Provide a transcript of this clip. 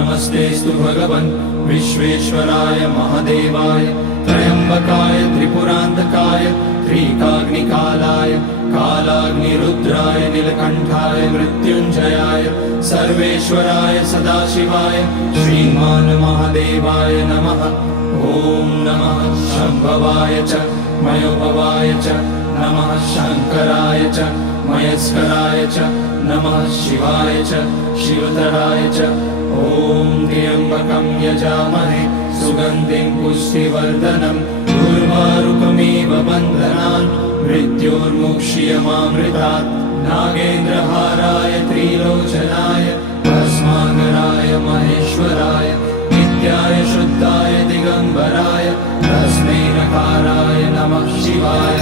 नमस्तेस्तु भगवन् विश्वेश्वराय महादेवाय त्र्यम्बकाय त्रिपुरान्तकाय त्रिकाग्निकालाय कालाग्निरुद्राय नीलकण्ठाय मृत्युञ्जयाय सर्वेश्वराय सदाशिवाय श्रीमान् महादेवाय नमः। ॐ नमः शम्भवाय च मयोभवाय च नमः शङ्कराय च मयस्कराय च नमः शिवाय च शिवतराय च। ॐ त्र्यम्बकं यजामहे सुगन्धिं पुष्टिवर्धनम् उर्वारुकमिव बन्धनान् मृत्योर्मुक्ष्यमामृतात्। नागेन्द्रहाराय त्रिलोचनाय भस्माकराय महेश्वराय नित्याय शुद्धाय दिगम्बराय तस्मै नकाराय नमः शिवाय।